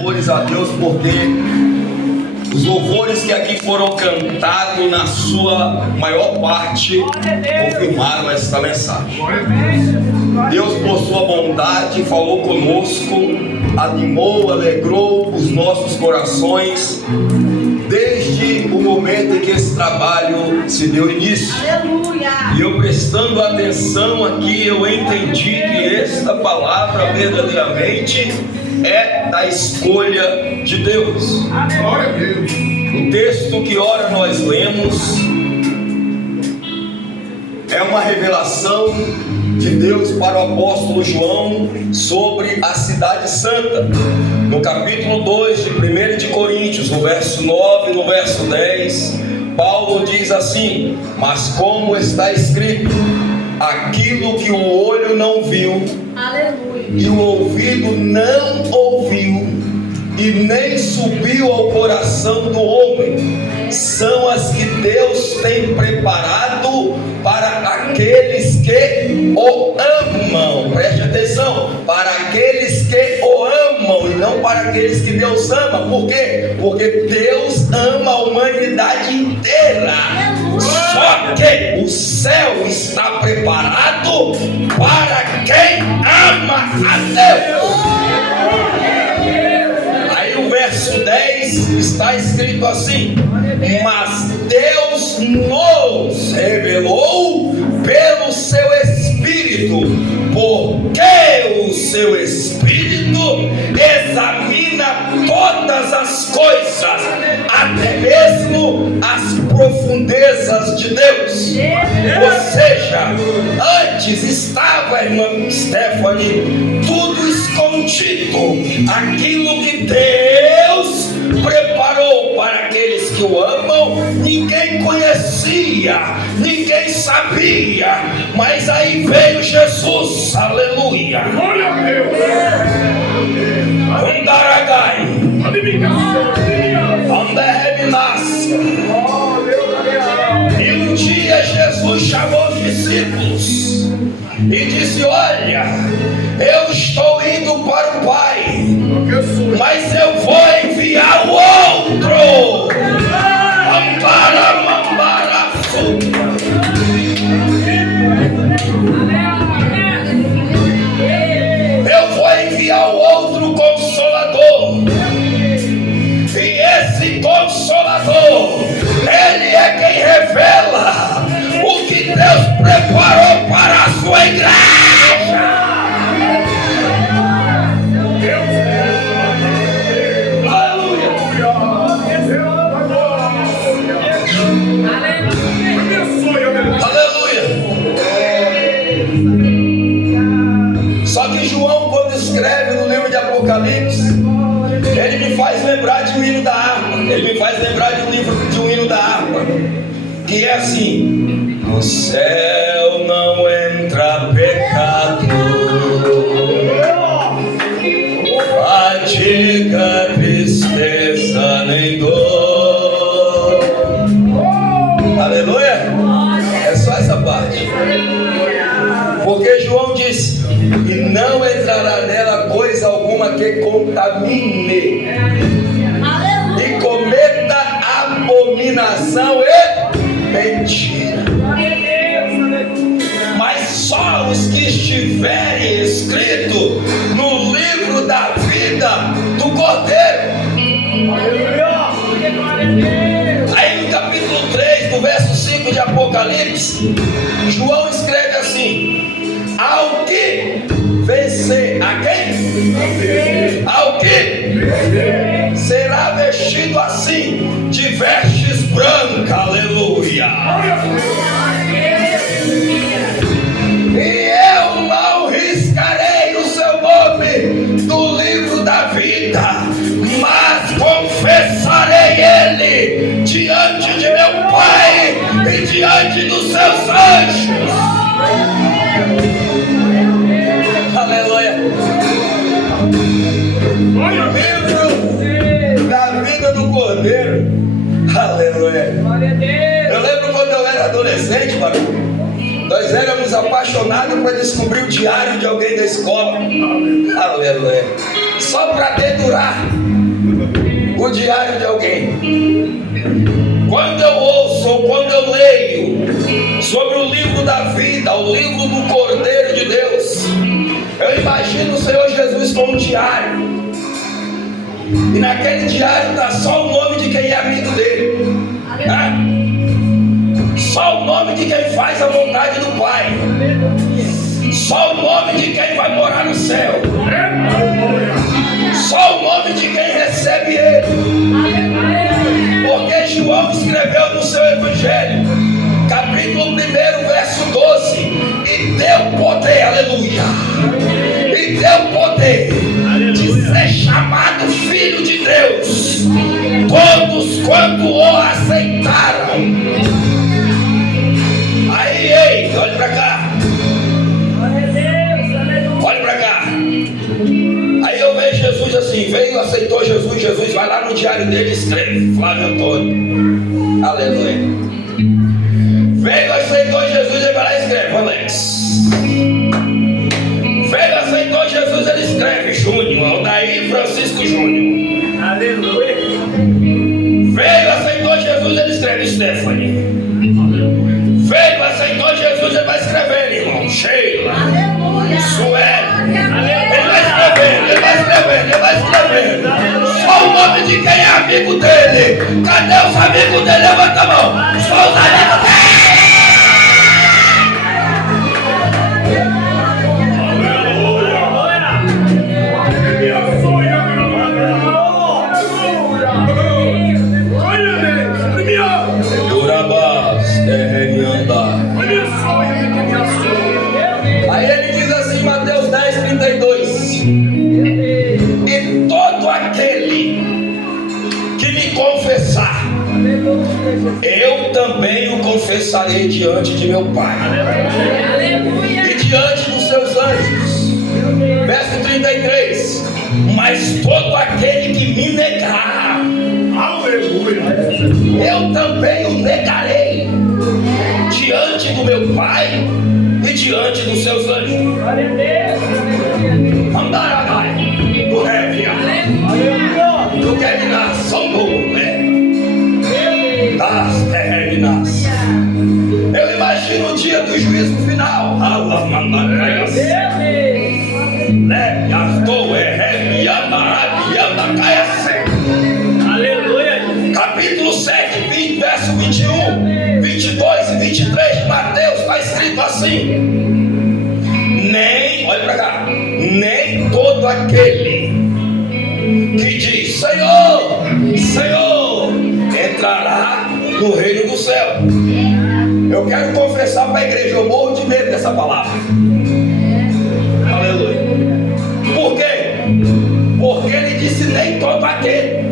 Louvores a Deus, porque os louvores que aqui foram cantados, na sua maior parte, confirmaram esta mensagem. Deus, por sua bondade, falou conosco, animou, alegrou os nossos corações, desde o momento em que esse trabalho se deu início. Aleluia. E eu, prestando atenção aqui, eu entendi que esta palavra verdadeiramente é da escolha de Deus. Glória a Deus. O texto que ora nós lemos é uma revelação de Deus para o apóstolo João sobre a cidade santa. No capítulo 2 de 1 de Coríntios, no verso 9 e no verso 10, Paulo diz assim: mas como está escrito, aquilo que o olho não viu, Aleluia. e o ouvido não ouviu, e nem subiu ao coração do homem, são as que Deus tem preparado para aqueles que o amam. Preste atenção, para aqueles que o amam, e não para aqueles que Deus ama. Por quê? Porque Deus ama a humanidade inteira. Só que o céu está preparado para quem ama a Deus. Aí o verso 10 está escrito assim: mas Deus nos revelou pelo seu Espírito, porque o seu Espírito examina todas as coisas, até mesmo as profundezas de Deus. Ou seja, antes estava, irmã Stephanie, tudo escondido, aquilo que Deus preparou para aqueles que o amam, ninguém conhecia, ninguém sabia, mas aí veio Jesus, aleluia. Glória a Deus. Andaragai, Andereminas. E um dia Jesus chamou os discípulos e disse: olha, eu estou indo para o Pai, mas eu vou enviar o outro. Eu vou enviar o outro Consolador. E esse Consolador, ele é quem revela o que Deus preparou para a sua igreja. Só que João, quando escreve no livro de Apocalipse, ele me faz lembrar de um hino da harpa. Ele me faz lembrar de um hino da harpa, que é assim: no céu não entra pecado, fadiga, tristeza nem dor. Aleluia. É só essa parte. Porque João disse: e não entrará nela coisa alguma que contamine, e cometa abominação e mentira. Mas só os que estiverem escritos no livro da vida do Cordeiro. Aí no capítulo 3, no verso 5 de Apocalipse, João escreve assim: ao que vencer, a quem? Ao que será vestido assim, de vestes brancas, aleluia. E eu não riscarei o seu nome do livro da vida, mas confessarei ele diante de meu Pai e diante dos seus anjos. Aleluia. O livro da vida do Cordeiro. Aleluia. Eu lembro quando eu era adolescente, mano, nós éramos apaixonados para descobrir o diário de alguém da escola. Aleluia. Só para dedurar quando eu ouço ou quando eu leio sobre o livro da vida, o livro do Cordeiro de Deus, eu imagino o Senhor Jesus com um diário. E naquele diário está só o nome de quem é amigo dele, né? Só o nome de quem faz a vontade do Pai, só o nome de quem vai morar no céu, só o nome de quem recebe ele. Porque João escreveu no seu Evangelho, capítulo 1, verso 12, e deu poder, aleluia, e deu poder de ser chamado Filho de Deus todos quanto o aceitaram. Aí, ei, olha pra cá, olha pra cá. Aí eu vejo Jesus assim, veio, aceitou Jesus, Jesus vai lá no diário dele e escreve, Flávio Antônio, aleluia. Veio, aceitou Jesus, ele vai lá e escreve, Alex. Veio, aceitou Jesus, ele escreve, Júnior, Aldair Francisco Júnior, aleluia. Veio, aceitou Jesus, ele escreve, Stephanie. Veio, aceitou Jesus, ele vai escrever, irmão, Sheila, Sueli. Ele vai escrevendo, ele vai escrevendo, ele vai escrevendo. Só o nome de quem é amigo dele. Cadê os amigos dele? Levanta a mão. Só os amigos dele. Aí ele diz assim, Mateus 10, 32: e todo aquele que me confessar, eu também o confessarei diante de meu Pai e diante dos seus anjos. Verso 33: mas todo aquele que me negar, eu também o negarei diante do meu Pai e diante dos seus anjos. Andaragai, do Révia, do Querinação do das terrenas. Eu imagino o dia do juízo final. Capítulo 7, 20, verso 21, 22 e 23 de Mateus, está escrito assim: nem, olha para cá, nem todo aquele que diz Senhor, Senhor, entrará no reino do céu. Eu quero confessar para a igreja, eu morro de medo dessa palavra. Aleluia. Por quê? Porque ele disse nem todo aquele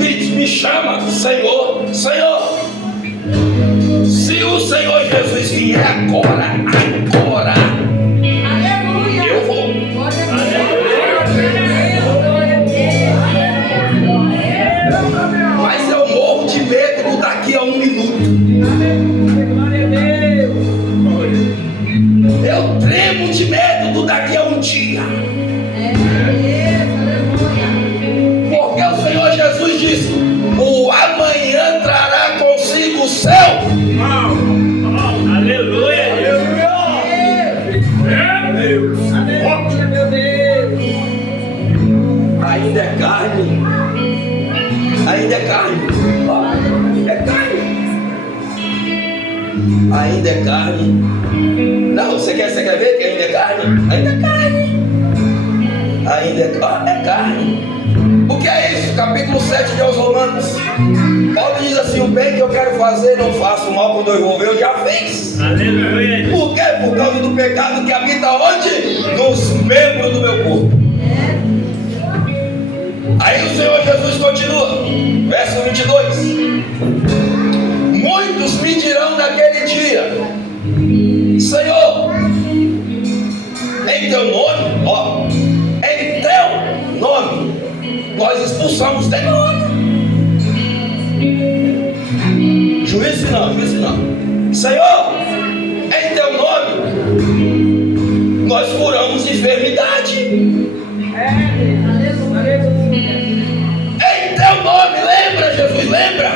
que me chama Senhor, Senhor. Se o Senhor Jesus vier agora, eu vou. Mas eu morro de medo daqui a 1 minuto. Eu tremo de medo do daqui a 1 dia. Porque o Senhor Jesus disse: o amanhã trará consigo o céu. Aleluia. Ainda é carne. Ainda é carne. É carne. Ainda é carne. Não, você quer ver que ainda é carne? Ainda é carne. Ainda é carne. O que é isso? Capítulo 7 de aos Romanos. Paulo diz assim: o bem que eu quero fazer não faço, o mal quando eu vou ver eu já fiz. Aleluia. Por quê? Por causa do pecado que habita onde? Nos membros do meu corpo. Aí o Senhor Jesus continua, verso 22: muitos me dirão naquele dia: Senhor, em teu nome, em teu nome nós expulsamos demônio. Juízo não. Senhor, em teu nome nós curamos enfermidade. Em teu nome, lembra, Jesus, lembra?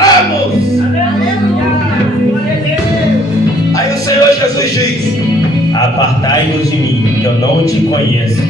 estamos. Aí o Senhor Jesus diz: apartai-vos de mim, que eu não te conheço.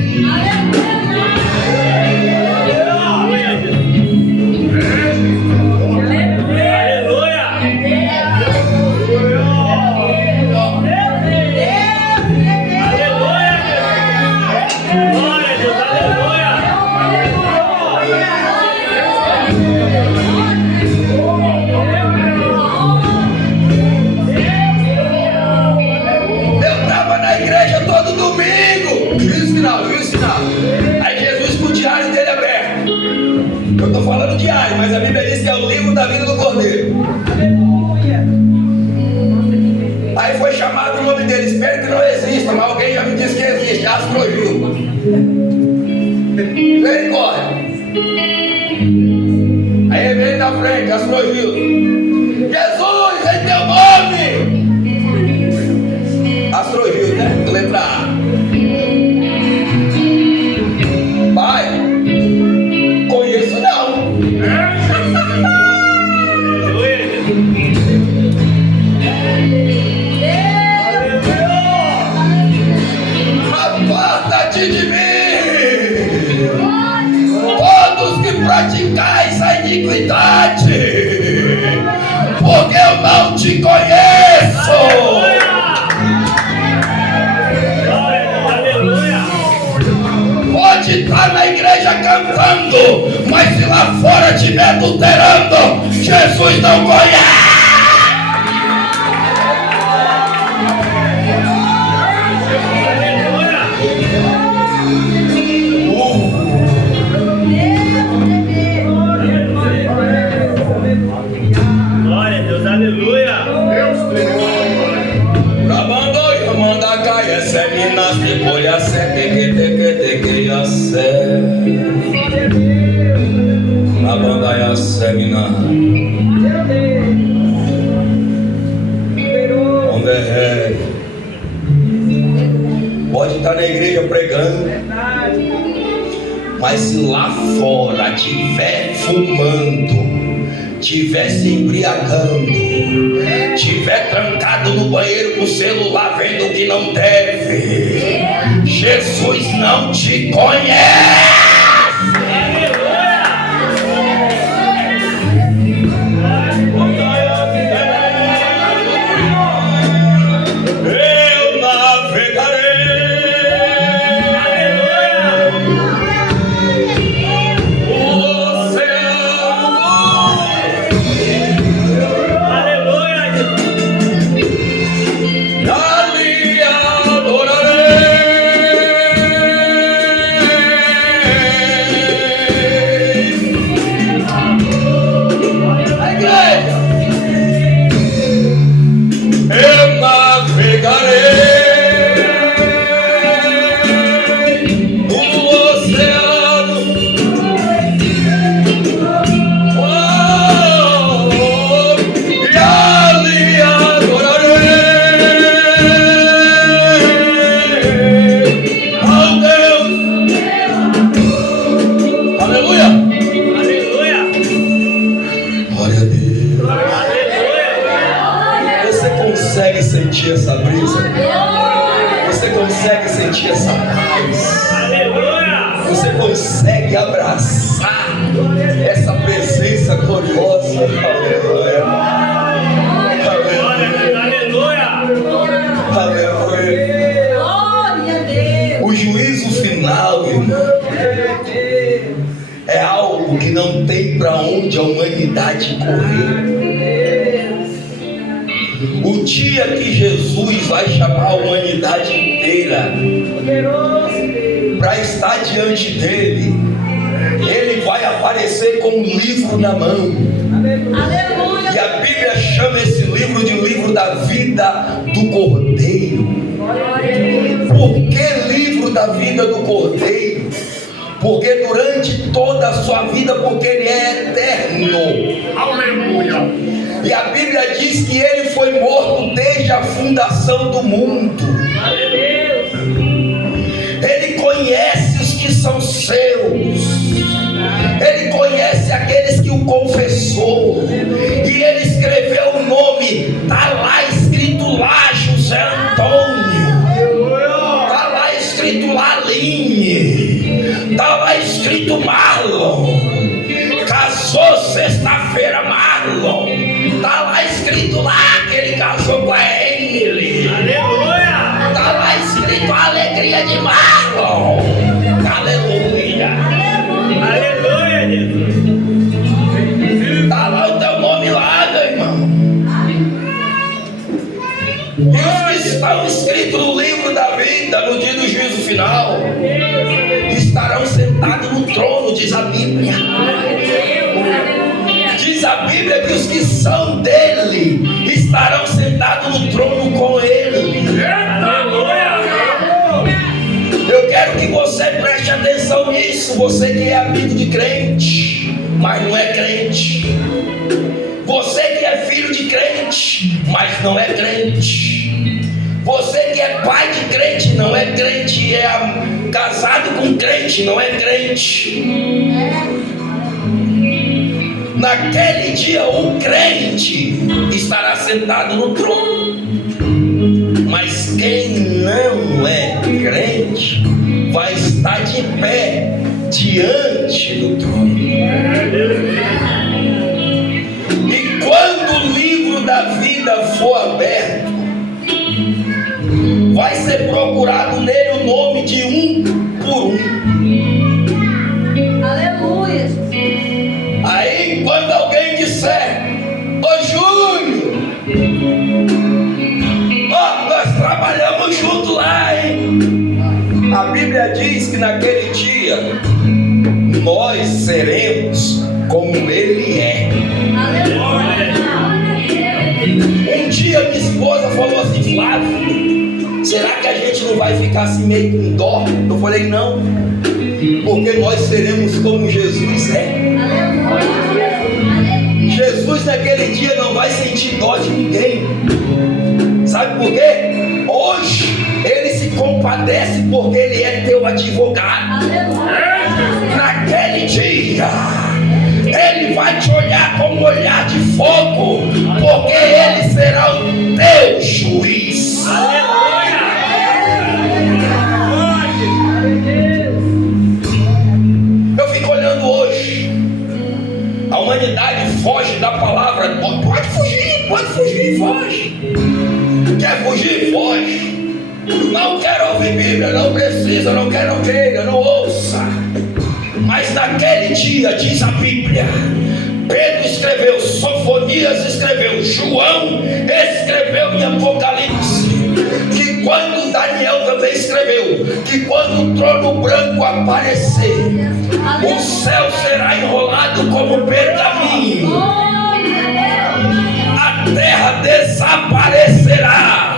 Eu estou falando diário, mas a Bíblia diz que é o livro da vida do Cordeiro. Aí foi chamado o nome dele. Espero que não exista, mas alguém já me disse que existe. Astrogil. Ele corre. Aí ele vem na frente, Astrogil. Jesus, em teu nome. Astrogil, né? Letra A. Pai. Aparta-te de mim, todos que praticais a iniquidade, porque eu não te conheço. Pode estar na igreja cantando, mas se lá fora estiver adulterando, Jesus não conhece. Glória a Deus, aleluia. Pode estar na igreja pregando, mas se lá fora estiver fumando, estiver se embriagando, estiver trancado no banheiro com o celular vendo o que não deve, Jesus não te conhece. Essa brisa, você consegue sentir essa paz, você consegue abraçar essa presença gloriosa. Aleluia, aleluia, aleluia. O juízo final, irmão, é algo que não tem para onde a humanidade correr. O dia que Jesus vai chamar a humanidade inteira para estar diante dele, ele vai aparecer com um livro na mão. E a Bíblia chama esse livro de livro da vida do Cordeiro. Por que livro da vida do Cordeiro? Porque durante toda a sua vida, porque ele é eterno. Aleluia. E a Bíblia diz que ele foi morto desde a fundação do mundo. Ele conhece os que são seus. Ele conhece aqueles que o confessou. Emily. Aleluia. Está lá escrito a alegria de Marlon. Aleluia. Aleluia, Jesus. Está lá o teu nome lá, meu irmão. E os que estão escritos no livro da vida, no dia do juízo final, estarão sentados no trono, diz a Bíblia. Diz a Bíblia que os que são dele estarão sentados no trono com ele. Eu quero que você preste atenção nisso. Você que é amigo de crente, mas não é crente. Você que é filho de crente, mas não é crente. Você que é pai de crente, não é crente. É casado com crente, não é crente. Naquele dia o crente estará sentado no trono. Mas quem não é crente vai estar de pé diante do trono. E quando o livro da vida for aberto, vai ser procurado nele o nome de um por um. Aleluia. Aí quando alguém disser: ô Júnior, ó, nós trabalhamos junto lá, hein? A Bíblia diz que naquele dia nós seremos como ele é. Um dia minha esposa falou assim: Flávio, será que a gente não vai ficar assim meio com dó? Eu falei: não, porque nós seremos como Jesus é. Jesus naquele dia não vai sentir dó de ninguém. Sabe por quê? Hoje ele se compadece porque ele é teu advogado. Naquele dia ele vai te olhar com um olhar de fogo, porque ele será o teu juiz. Eu fico olhando hoje, a humanidade foge da palavra. Pode fugir, foge. Quer fugir, foge. Não quero ouvir Bíblia, não precisa, não quero ouvir, não ouça. Mas naquele dia, diz a Bíblia, Pedro escreveu, Sofonias escreveu, João escreveu em Apocalipse, que quando Daniel também escreveu, que quando o trono branco aparecer, o céu será enrolado como pergaminho, a terra desaparecerá,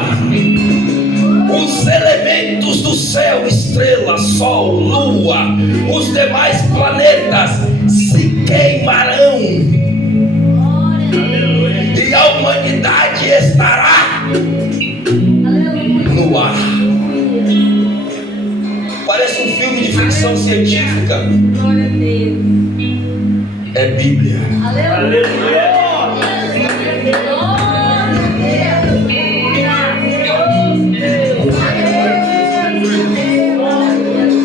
os elementos do céu, estrela, sol, lua, os demais planetas se queimarão e a humanidade estará no ar. Parece um filme de ficção científica. É Bíblia. Aleluia.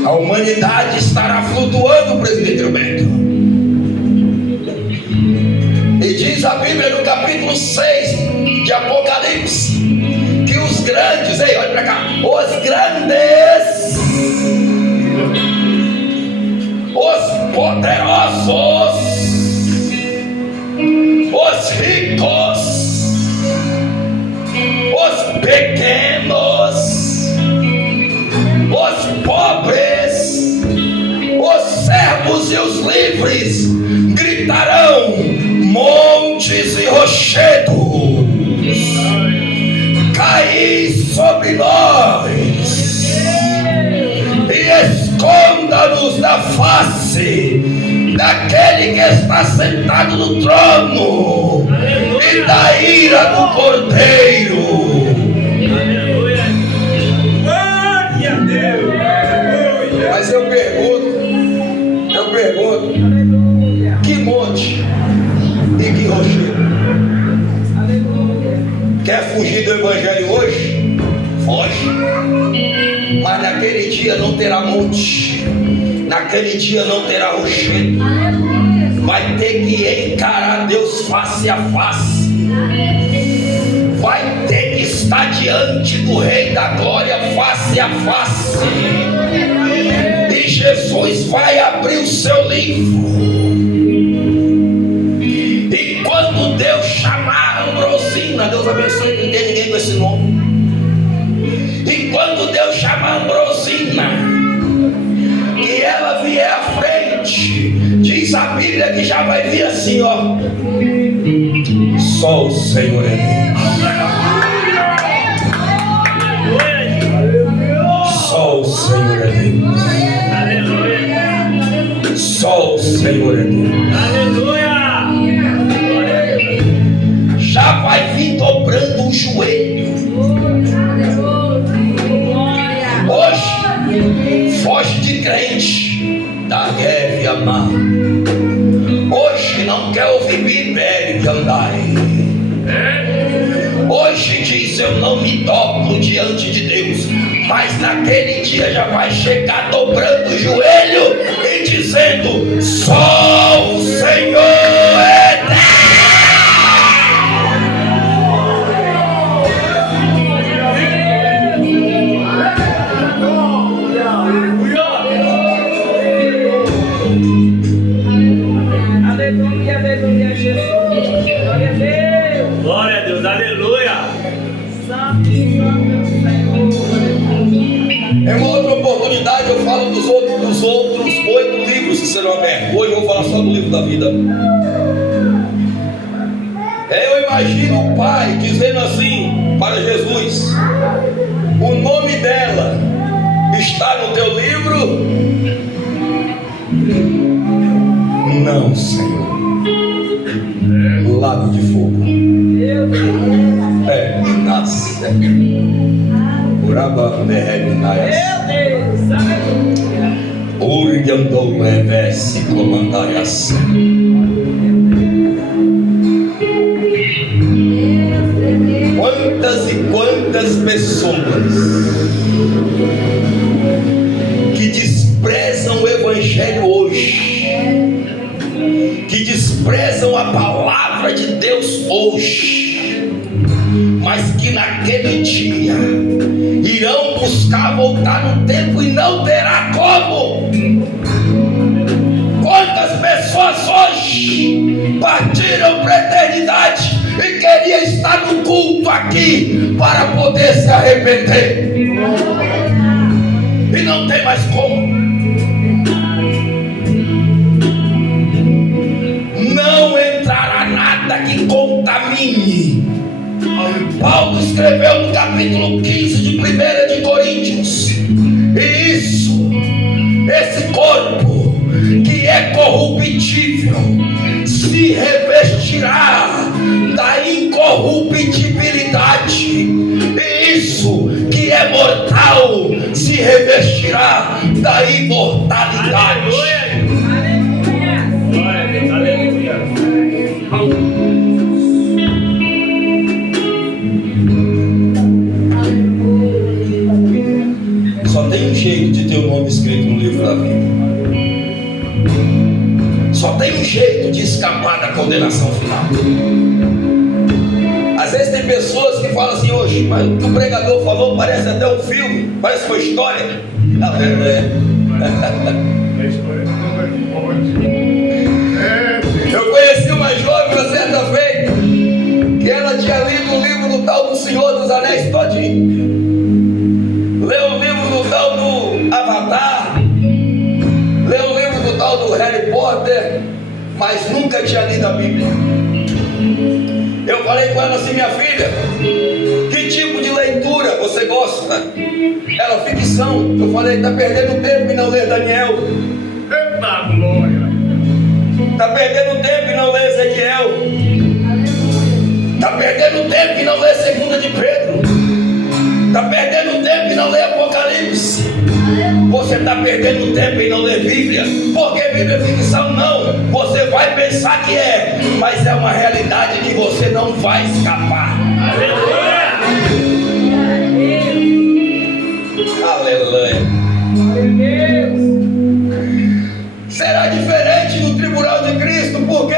A humanidade estará flutuando, presbítero Beto. E diz a Bíblia no capítulo 6 de Apocalipse que os grandes, ei, olha pra cá, os grandes, os poderosos, os ricos, os pequenos, os pobres, os servos e os livres gritarão: montes e rochedos, caí sobre nós e esconda-nos da face daquele que está sentado no trono e da ira do Cordeiro. Mas eu pergunto, que monte e que rochedo? Quer fugir do evangelho hoje? Foge. Mas naquele dia não terá monte, naquele dia não terá rochedo. Vai ter que encarar Deus face a face. Vai ter que está diante do Rei da Glória face a face. E Jesus vai abrir o seu livro. E quando Deus chamar a Ambrosina, Deus abençoe, não tem ninguém com esse nome. E quando Deus chamar a Ambrosina, que ela vier à frente, diz a Bíblia que já vai vir assim, ó. Só o Senhor é Deus. Só o Senhor é Deus. Só o Senhor é Deus. Já vai vir dobrando o joelho. Hoje, foge de crente da guerra e amar. Hoje não quer ouvir Bíblia de andar. Hoje diz: eu não me dobro diante de Deus. Mas naquele dia já vai chegar dobrando o joelho e dizendo: só o Senhor é Deus. Aleluia, Jesus. Glória a Deus. Glória a Deus, aleluia. Santo Senhor. Em uma outra oportunidade eu falo dos outros 8 livros que serão abertos. Hoje eu vou falar só do livro da vida. Eu imagino o Pai dizendo assim para Jesus: o nome dela está no teu livro? Não, Senhor. Lago de fogo. É, nasce. Uraba Merebinaias. Uriandou Levesse Comandaias. Quantas e quantas pessoas que desprezam o Evangelho hoje, que desprezam a palavra de Deus hoje, mas que naquele dia irão buscar voltar no tempo e não terá como. Quantas pessoas hoje partiram para a eternidade e queriam estar no culto aqui para poder se arrepender, e não tem mais como. Não entrará nada que contamine. Paulo escreveu no capítulo 15 de 1 de Coríntios: e isso, esse corpo que é corruptível, se revestirá da incorruptibilidade, e isso que é mortal se revestirá da imortalidade. Só tem um jeito de ter o nome escrito no livro da vida. Só tem um jeito de escapar da condenação final. Às vezes tem pessoas que falam assim: hoje, mas o que o pregador falou parece até um filme, parece uma história. Não é. Eu conheci uma jovem uma certa vez que ela tinha lido o livro do tal do Senhor dos Anéis todinho. Leu o livro do tal do Avatar, leu o livro do tal do Harry Potter, mas nunca tinha lido a Bíblia. Eu falei com ela assim: minha filha, que tipo de leitura você gosta? Ela: ficção. Eu falei: está perdendo tempo em não ler Daniel. Eita glória! Está perdendo tempo em não ler Ezequiel. Está perdendo tempo em não ler 2 de Pedro. Está perdendo tempo em não ler Apocalipse. Você está perdendo tempo em não ler Bíblia. Porque Bíblia é ficção? Não. Você vai pensar que é, mas é uma realidade que você não vai escapar. Aleluia! Aleluia! Será diferente no tribunal de Cristo, porque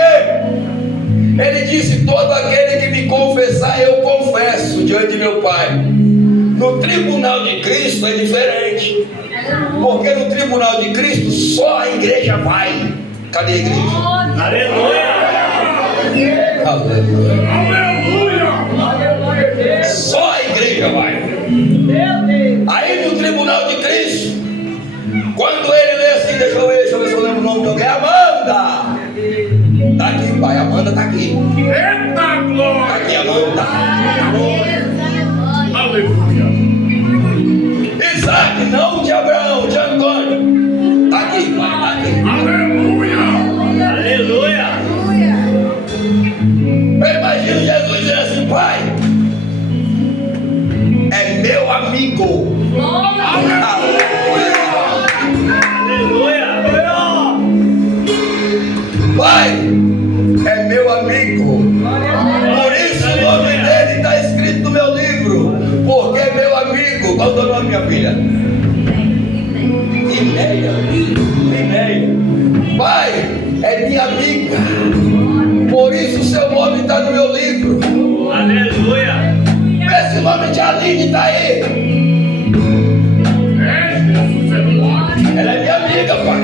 Ele disse: todo aquele que me confessar, eu confesso diante de meu Pai. vai. No tribunal de Cristo é diferente. Porque no tribunal de Cristo só a igreja vai. Cadê a igreja? Aleluia. Aleluia. Aleluia. Só a igreja vai. Aí no tribunal de Cristo, quando ele lê assim, deixa eu ver se eu lembro o nome de alguém. Amanda! Tá aqui, pai. Amanda tá aqui. Eita Tá glória. aqui, Amanda. Aleluia. Isaac, não de Abraão, de Antônio. Tá aqui, pai. Tá aqui. Aleluia. Aleluia. Eu imagino Jesus dizendo assim, pai. É meu amigo. Aleluia. Pai, é meu amigo. Por isso o nome dele está escrito no meu livro. Porque é meu amigo. Qual é o nome, minha filha? Linéia. Pai, é minha amiga. Por isso o seu nome está no meu livro. Aleluia. Vê se o nome de Aline está aí. Jesus é glória. Ela é minha amiga, pai.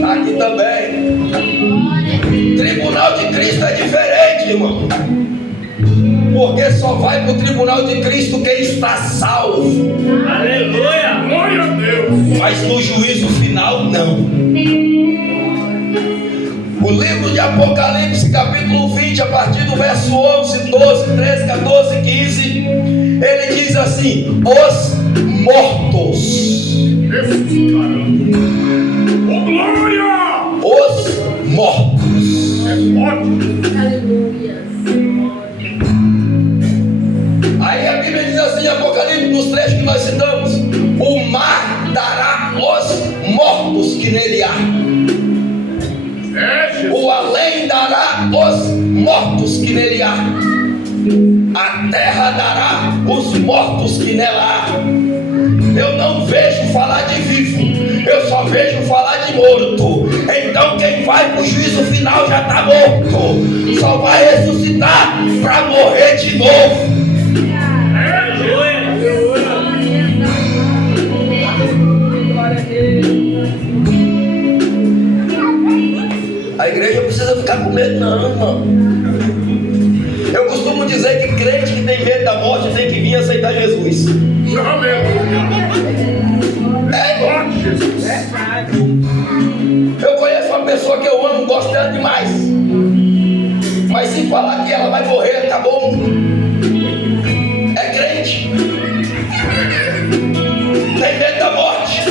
Tá aqui também. Tribunal de Cristo é diferente, irmão. Porque só vai para o tribunal de Cristo quem está salvo. Aleluia. Glória a Deus. Mas no juízo final, não. O livro de Apocalipse, capítulo 20, a partir do verso 11, 12, 13, 14, 15, ele diz assim: os mortos. Ressuscitarão. Oh, glória. Os mortos. É forte. Aí a Bíblia diz assim, Apocalipse, nos trechos que nós citamos: o mar dará os mortos que nele há. É Jesus. O além dará os mortos que nele há. A terra dará os mortos que nela há. Eu não vejo falar de vivo, eu só vejo falar de morto. Então quem vai para o juízo final já está morto. Só vai ressuscitar para morrer de novo. Aleluia. A igreja precisa ficar com medo, não, irmão. Eu costumo dizer que crente que tem medo da morte tem que vir aceitar Jesus. Aleluia. É, irmão. Forte, Jesus. Eu conheço uma pessoa que eu amo, gosto dela demais. Mas se falar que ela vai morrer, acabou. É crente. Tem medo da morte.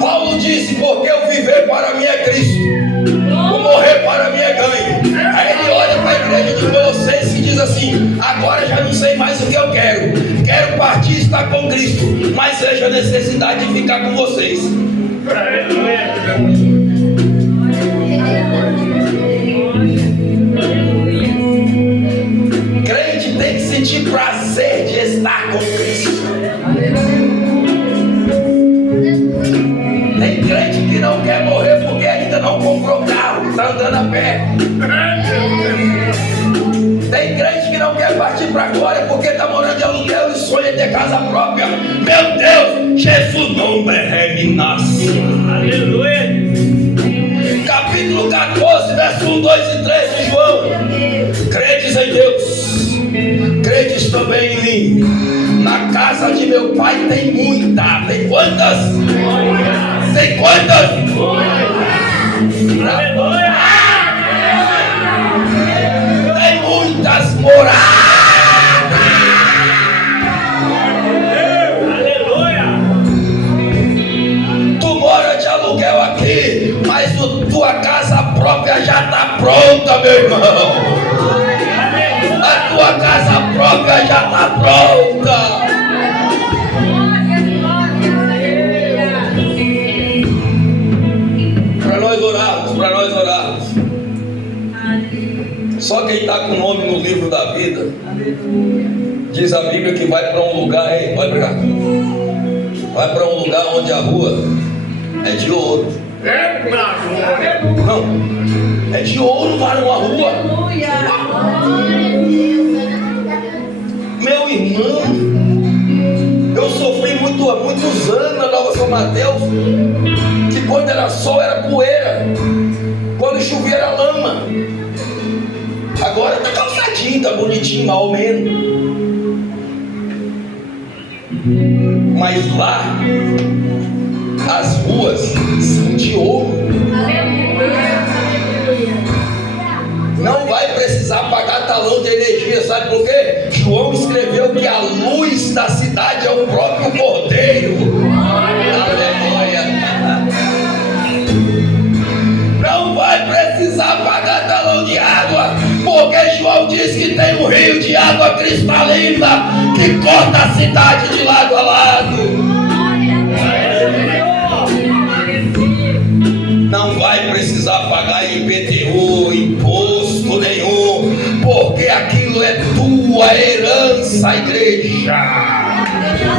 Paulo disse: porque eu viver para mim é Cristo, o morrer para mim é ganho. Aí ele olha para a igreja de Colossenses e diz assim: agora já não sei mais o que eu quero. Quero partir e estar com Cristo, mas vejo a necessidade de ficar com vocês. Aleluia. Crente tem que sentir prazer de estar com Cristo. Tem crente que não quer morrer porque ainda não comprou carro, está andando a pé. Tem crente que não quer partir para a glória porque está morando de aluguel e sonha em ter casa própria. Meu Deus, Jesus não me renasce. Aleluia. Capítulo 14, verso 1, 2 e 3 de João. Credes em Deus, credes também em mim. Na casa de meu pai tem muita. Tem quantas? Tem quantas? Aleluia. Tem muitas moradas. Aleluia. Tu mora de aluguel aqui, mas tua casa própria já está pronta, meu irmão. A tua casa própria já está pronta. Para nós orarmos. Só quem está com o nome no livro da vida, diz a Bíblia que vai para um lugar, hein? Pode pegar. Vai para um lugar onde a rua é de ouro. Eita glória. Não, é de ouro, vai numa rua. Meu irmão, eu sofri muitos anos na Nova São Mateus, que quando era sol era poeira, quando chovia era lama. Agora tá calçadinho, tá bonitinho, mal ou menos. Mas lá as ruas são de ouro. Não vai precisar pagar talão de energia, sabe por quê? João escreveu que a luz da cidade é o próprio Cordeiro. Aleluia. Não vai precisar pagar talão de água, porque João diz que tem um rio de água cristalina que corta a cidade de lado a lado. Não vai precisar pagar IPTU, imposto nenhum, porque aquilo é tua herança, igreja.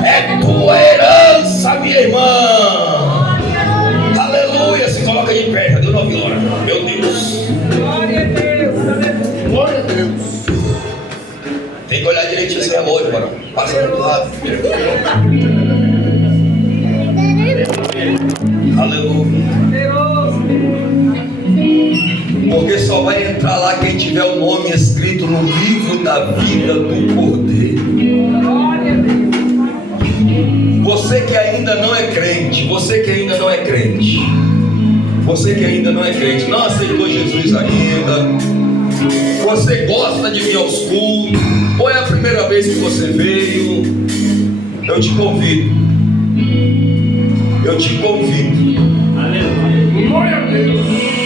É tua herança, minha irmã. Aleluia. Se coloca de pé, já deu 9 horas. Meu Deus. Glória a Deus. Glória a Deus. Tem que olhar direitinho esse relógio, mano. Passa muito rápido. Aleluia. Porque só vai entrar lá quem tiver o nome escrito no livro da vida do Cordeiro. Você que ainda não é crente, você que ainda não é crente, você que ainda não é crente, não aceitou Jesus ainda, você gosta de vir aos cultos, ou é a primeira vez que você veio, eu te convido. Eu te convido. Glória a Deus.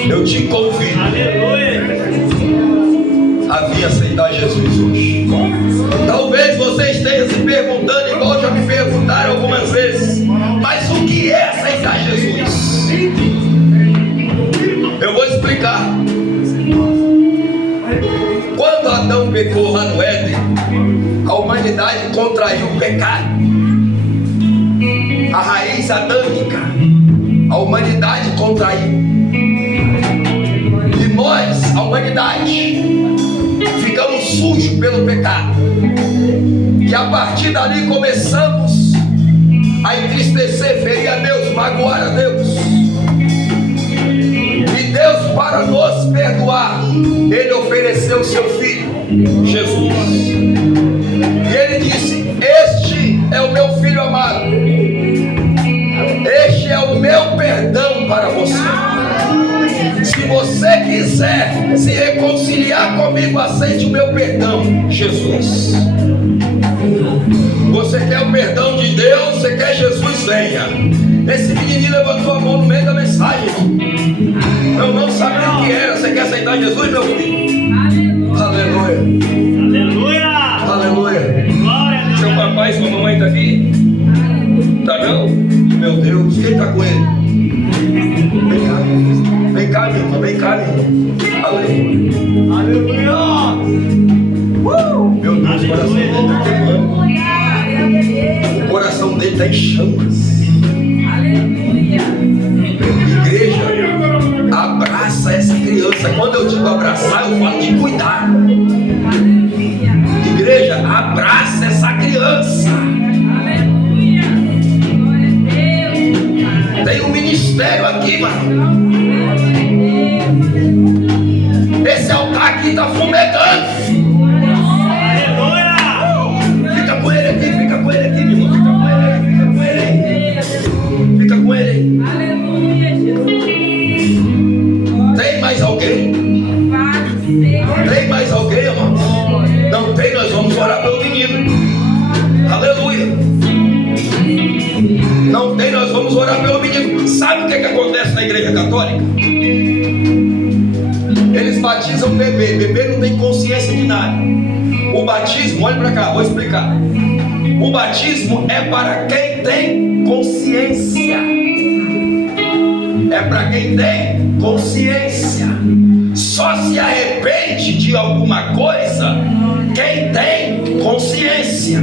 Eu te convido. Aleluia. A vir aceitar Jesus hoje. Talvez você esteja se perguntando, igual já me perguntaram algumas vezes, mas o que é aceitar Jesus? Eu vou explicar. Quando Adão pecou lá no Éden, a humanidade contraiu o pecado. A raiz adâmica, a humanidade contraiu. E nós, a humanidade, ficamos sujos pelo pecado. E a partir dali começamos a entristecer, ferir a Deus, magoar a Deus. E Deus, para nos perdoar, Ele ofereceu o seu Filho, Jesus. E Ele disse: este é o meu Filho amado. Este é o meu perdão para você. Se você quiser se reconciliar comigo, aceite o meu perdão, Jesus. Você quer o perdão de Deus? Você quer Jesus? Venha. Esse menininho levantou a mão no meio da mensagem. Eu não sabia o que era. Você quer aceitar Jesus, meu filho? Aleluia. Aleluia. Aleluia. Glória a Deus. Seu papai e sua mamãe está aqui? Tá não? Meu Deus, quem está com ele? Vem cá. Vem cá, minha irmã. Vem cá, minha irmã. Aleluia. Aleluia. Meu Deus, o coração dele está queimando. O coração dele está em chamas. Igreja, abraça essa criança. Quando eu digo abraçar, eu falo de cuidar. Igreja, abraça essa criança. Tem um ministério aqui, mano. Esse altar aqui está fumegando. Fica com ele aqui, meu irmão. Fica com ele aí. Tem mais alguém? Tem mais alguém, irmão? Não tem, nós vamos orar pelo menino. Aleluia. Não tem, nós vamos orar pelo menino. Sabe o que acontece na igreja católica? Eles batizam bebê. Bebê não tem consciência de nada. O batismo, olha para cá, vou explicar. O batismo é para quem tem consciência. É para quem tem consciência. Só se arrepende de alguma coisa quem tem consciência.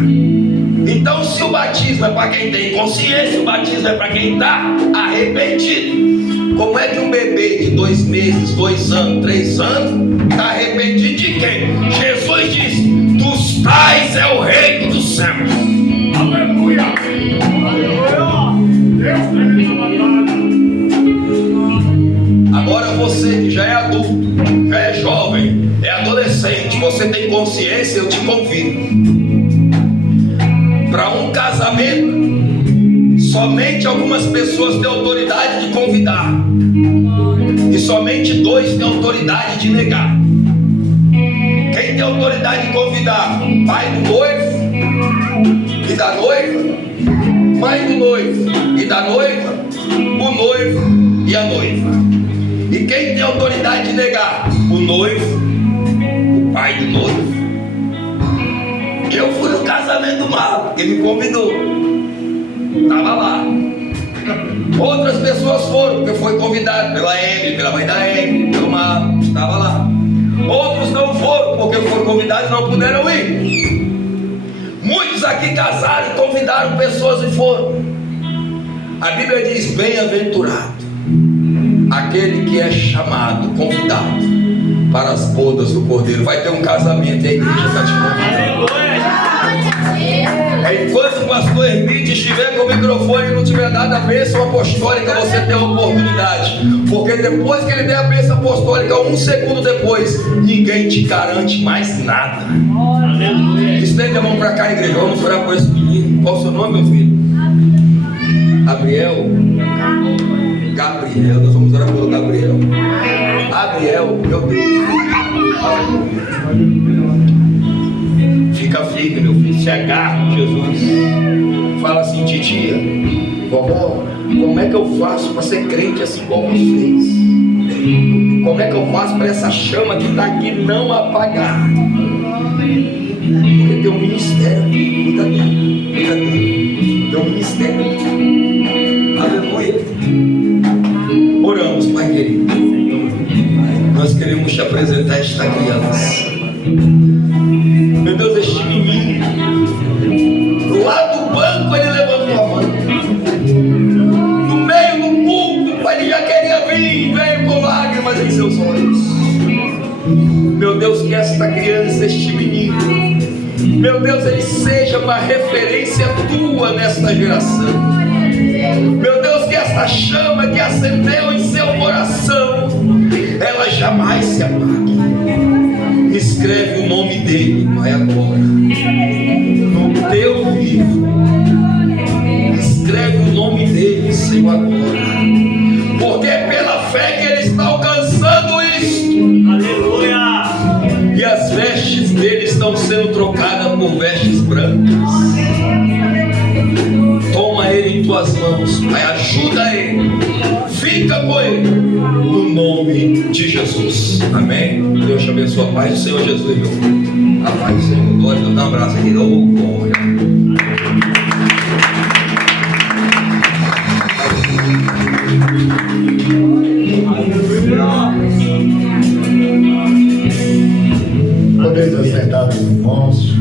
Então, se o batismo é para quem tem consciência, o batismo é para quem está arrependido. Como é que um bebê de 2 meses, 2 anos, 3 anos está arrependido de quem? Jesus disse: dos tais é o reino dos tem consciência, eu te convido para um casamento. Somente algumas pessoas têm autoridade de convidar, e somente 2 têm autoridade de negar. Quem tem autoridade de convidar? Pai do noivo e da noiva, mãe do noivo e da noiva, o noivo e a noiva. E quem tem autoridade de negar? O noivo, o pai do noivo. Eu fui no casamento do Marco, porque me convidou, estava lá. Outras pessoas foram, porque foi convidado pela Emily, pela mãe da Emily, pelo Marco, estava lá. Outros não foram, porque foram convidados e não puderam ir. Muitos aqui casaram e convidaram pessoas e foram. A Bíblia diz: bem-aventurado aquele que é chamado, convidado para as bodas do Cordeiro. Vai ter um casamento e a igreja está te convidando. Enquanto o pastor Hermite estiver com o microfone e não tiver dado a bênção apostólica, você tem a oportunidade. Porque depois que ele der a bênção apostólica, 1 segundo depois, ninguém te garante mais nada. Estende a mão para cá, igreja. Vamos orar por esse menino. Qual é o seu nome, meu filho? Gabriel. Gabriel, nós vamos orar pelo Gabriel. Gabriel, meu Deus. Fica firme, meu filho. Se agarra, Jesus. Fala assim: titia, vovó, como é que eu faço para ser crente assim igual vocês? Como é que eu faço para essa chama que está aqui não apagar? Porque tem um ministério aqui. Cuida dele. Tem um ministério aqui. Aleluia. Oramos, Pai querido. Nós queremos te apresentar esta criança. Meu Deus, este menino, lá do banco ele levantou a mão. No meio do culto, Pai, ele já queria vir, veio com lágrimas em seus olhos. Meu Deus, que esta criança, este menino, meu Deus, ele seja uma referência tua nesta geração. Meu Deus, que esta chama que acendeu em seu coração, ela jamais se apague. Escreve o nome dele, Pai, agora no teu livro. Escreve o nome dele, Senhor, agora, porque é pela fé que ele está alcançando isto. Aleluia! E as vestes dele estão sendo trocadas por vestes brancas. Toma ele em tuas mãos, Pai, ajuda ele, fica com ele, no nome de Jesus, amém. Deus te abençoe, a paz do Senhor Jesus, meu filho. A paz do Senhor, glória. Dá um abraço aqui, dá um glória. Podemos assentar, irmãos.